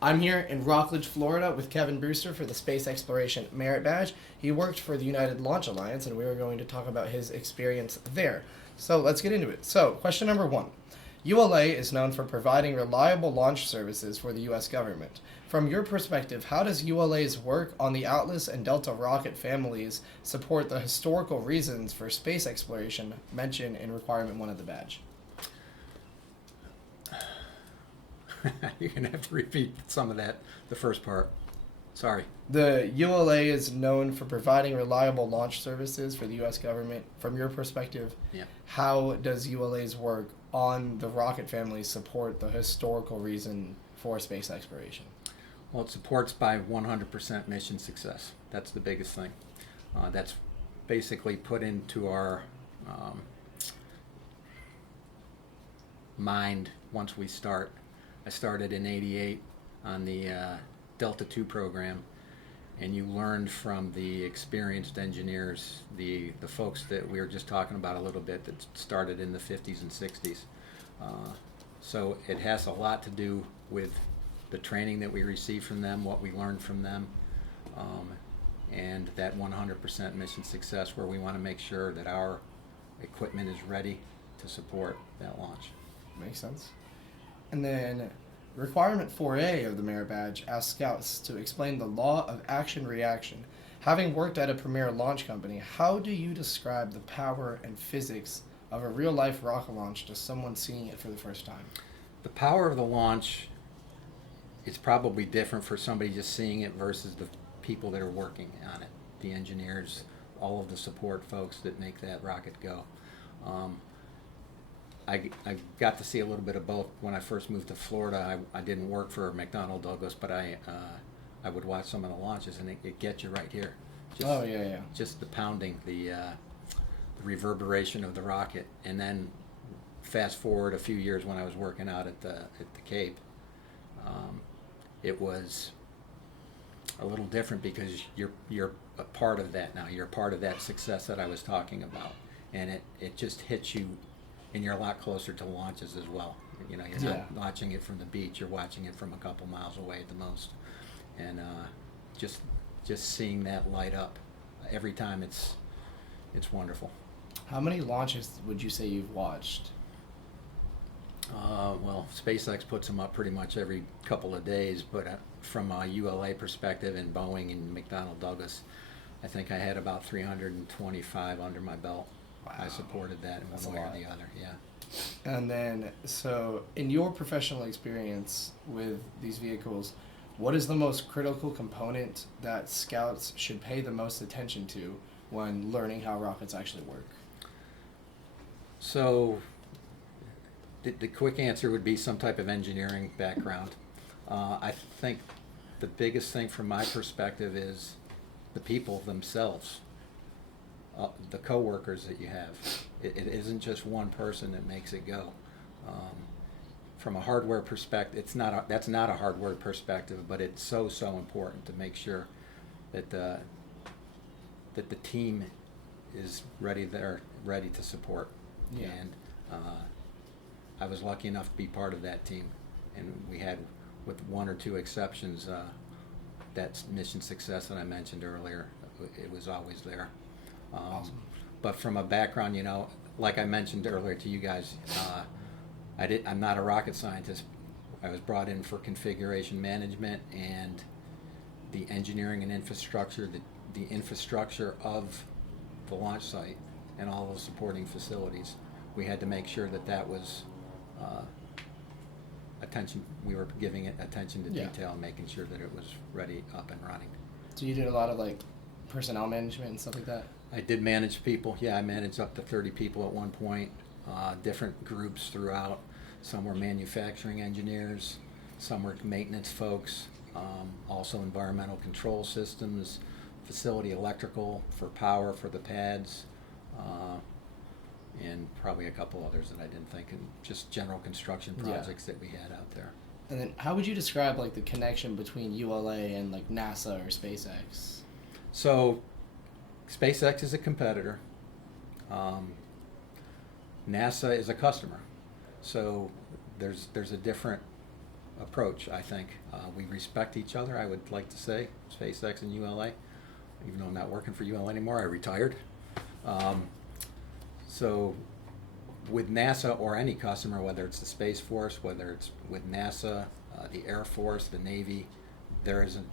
I'm here in Rockledge, Florida with Kevin Brewster for the Space Exploration Merit Badge. He worked for the United Launch Alliance, and we are going to talk about his experience there. So let's get into it. So, question number 1. ULA is known for providing reliable launch services for the U.S. government. From your perspective, how does ULA's work on the Atlas and Delta rocket families support the historical reasons for space exploration mentioned in Requirement 1 of the badge? You're going to have to repeat some of that, the first part. Sorry. The ULA is known for providing reliable launch services for the U.S. government. From your perspective, how does ULA's work on the rocket family support the historical reason for space exploration? Well, it supports by 100% mission success. That's the biggest thing. That's basically put into our mind once we start. I started in '88 on the Delta II program, and you learned from the experienced engineers, the folks that we were just talking about a little bit that started in the 50s and 60s. So it has a lot to do with the training that we received from them, what we learned from them, and that 100% mission success where we want to make sure that our equipment is ready to support that launch. Makes sense. And then Requirement 4A of the Merit Badge asks scouts to explain the law of action-reaction. Having worked at a premier launch company, how do you describe the power and physics of a real-life rocket launch to someone seeing it for the first time? The power of the launch is probably different for somebody just seeing it versus the people that are working on it, the engineers, all of the support folks that make that rocket go. I got to see a little bit of both when I first moved to Florida. I didn't work for McDonnell Douglas, but I would watch some of the launches, and it gets you right here. Just the pounding, the reverberation of the rocket, and then fast forward a few years when I was working out at the Cape. It was a little different because you're a part of that now. You're a part of that success that I was talking about, and it just hits you. And you're a lot closer to launches as well. You know, you're not watching it from the beach. You're watching it from a couple miles away at the most. And just seeing that light up every time, it's wonderful. How many launches would you say you've watched? Well, SpaceX puts them up pretty much every couple of days. But from a ULA perspective and Boeing and McDonnell Douglas, I think I had about 325 under my belt. Wow. I supported that in one way or the other, yeah. And then, so in your professional experience with these vehicles, what is the most critical component that scouts should pay the most attention to when learning how rockets actually work? So the quick answer would be some type of engineering background. I think the biggest thing from my perspective is the people themselves. The co-workers that you have. It isn't just one person that makes it go. From a hardware perspective, that's not a hardware perspective, but it's so important to make sure that the team is ready to support. Yeah. And I was lucky enough to be part of that team, and we had, with one or two exceptions, that mission success that I mentioned earlier. It was always there. Awesome. But from a background, you know, like I mentioned earlier to you guys, I'm not a rocket scientist. I was brought in for configuration management and the engineering and infrastructure, the infrastructure of the launch site and all the supporting facilities. We had to make sure that was attention. We were giving it attention to detail and making sure that it was ready, up and running. So you did a lot of like personnel management and stuff like that? I did manage people. Yeah, I managed up to 30 people at one point, different groups throughout. Some were manufacturing engineers, some were maintenance folks, also environmental control systems, facility electrical for power for the pads, and probably a couple others that I didn't think, and just general construction projects that we had out there. And then how would you describe like the connection between ULA and like NASA or SpaceX? So SpaceX is a competitor. NASA is a customer. So there's a different approach, I think. We respect each other, I would like to say, SpaceX and ULA. Even though I'm not working for ULA anymore, I retired. So with NASA or any customer, whether it's the Space Force, whether it's with NASA, the Air Force, the Navy, there is an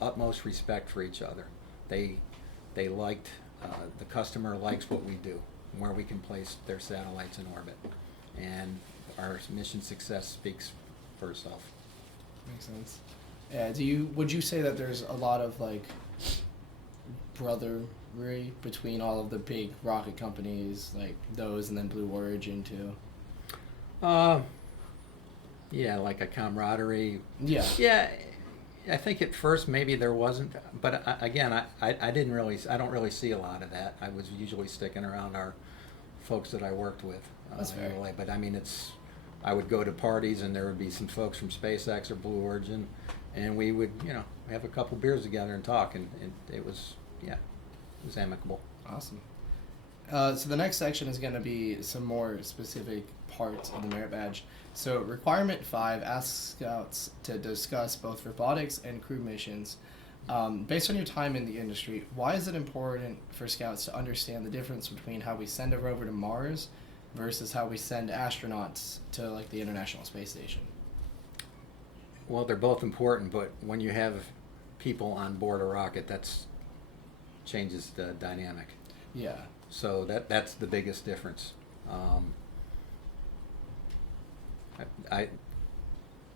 utmost respect for each other. They liked, the customer likes what we do, where we can place their satellites in orbit. And our mission success speaks for itself. Makes sense. Yeah, would you say that there's a lot of like brotherly between all of the big rocket companies, like those and then Blue Origin too? Yeah, like a camaraderie. Yeah. Yeah, I think at first maybe there wasn't, but again, I don't really see a lot of that. I was usually sticking around our folks that I worked with. That's fair. ULA. But I mean, I would go to parties and there would be some folks from SpaceX or Blue Origin, and we would, have a couple beers together and talk, and it was amicable. Awesome. So the next section is going to be some more specific parts of the merit badge. So requirement 5 asks scouts to discuss both robotics and crew missions. Based on your time in the industry, why is it important for scouts to understand the difference between how we send a rover to Mars versus how we send astronauts to like the International Space Station? Well, they're both important, but when you have people on board a rocket, that's changes the dynamic. Yeah. So that's the biggest difference. I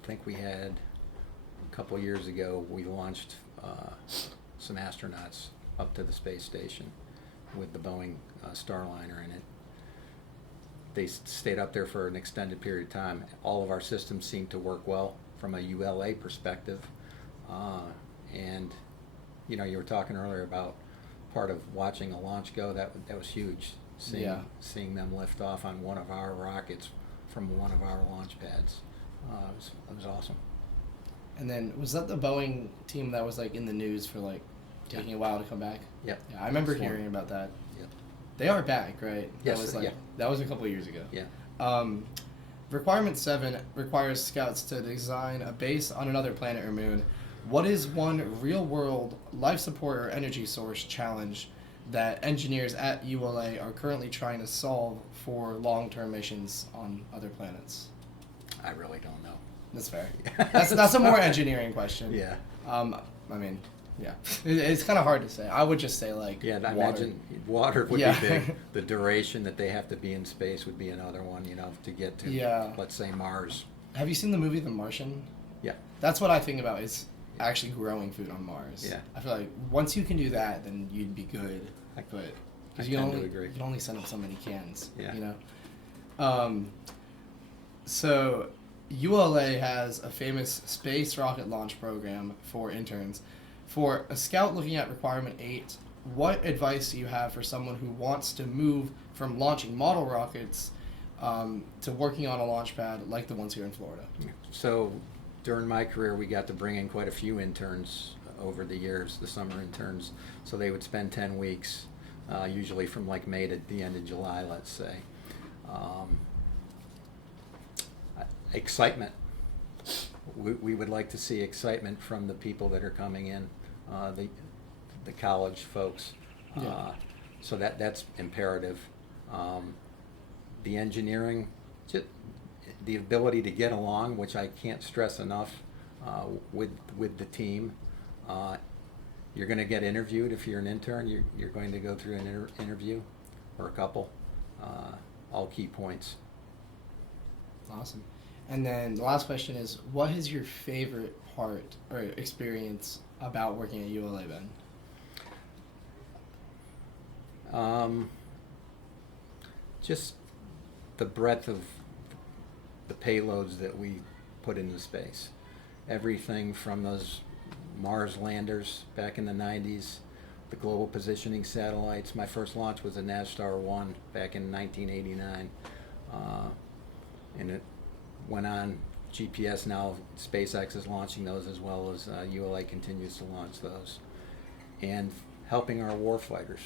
think we had a couple of years ago, we launched some astronauts up to the space station with the Boeing Starliner in it. They stayed up there for an extended period of time. All of our systems seemed to work well from a ULA perspective. And you were talking earlier about part of watching a launch go. That was huge. Seeing them lift off on one of our rockets from one of our launch pads. It was awesome. And then was that the Boeing team that was like in the news for like taking a while to come back? Yep. Yeah, I remember hearing about that. Yep. They are back, right? Yes. That was a couple of years ago. Yeah. Requirement 7 requires scouts to design a base on another planet or moon. What is one real-world life support or energy source challenge that engineers at ULA are currently trying to solve for long-term missions on other planets? I really don't know. That's fair. That's a more engineering question. Yeah. I mean, yeah, it's kind of hard to say. I would just say like I water. imagine water would be big. The duration that they have to be in space would be another one. To get to, let's say, Mars. Have you seen the movie The Martian? Yeah. That's what I think about is actually growing food on Mars. Yeah. I feel like once you can do that, then you'd be good. But because you can only send up so many cans. Yeah. So ULA has a famous space rocket launch program for interns. For a scout looking at requirement 8, what advice do you have for someone who wants to move from launching model rockets to working on a launch pad like the ones here in Florida? So during my career, we got to bring in quite a few interns over the years, the summer interns. So they would spend 10 weeks, usually from like May to the end of July, let's say. Excitement. We would like to see excitement from the people that are coming in, the college folks. So that's imperative. The engineering, just the ability to get along, which I can't stress enough, with the team. You're going to get interviewed if you're an intern. You're going to go through an interview or a couple. All key points. Awesome. And then the last question is, what is your favorite part or experience about working at ULA, Ben? Just the breadth of the payloads that we put into space. Everything from those Mars landers back in the 90s, the global positioning satellites. My first launch was a Navstar 1 back in 1989. And it went on GPS. Now SpaceX is launching those, as well as ULA continues to launch those. And helping our warfighters,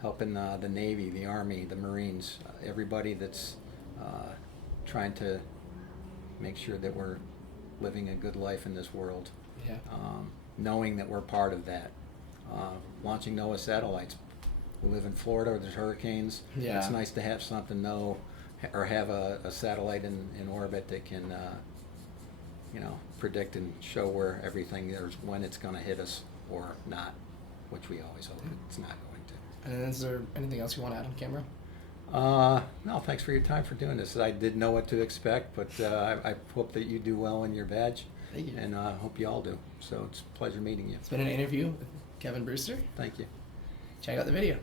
helping the Navy, the Army, the Marines, everybody that's trying to make sure that we're living a good life in this world. Yeah. Knowing that we're part of that. Launching NOAA satellites. We live in Florida where there's hurricanes. Yeah. It's nice to have something or have a satellite in orbit that can predict and show where everything is, when it's going to hit us or not, which we always hope it's not going to. And is there anything else you want to add on camera? No, thanks for your time for doing this. I didn't know what to expect, but I hope that you do well in your badge. Thank you. And I hope you all do. So it's a pleasure meeting you. It's been an interview with Kevin Brewster. Thank you. Check out the video.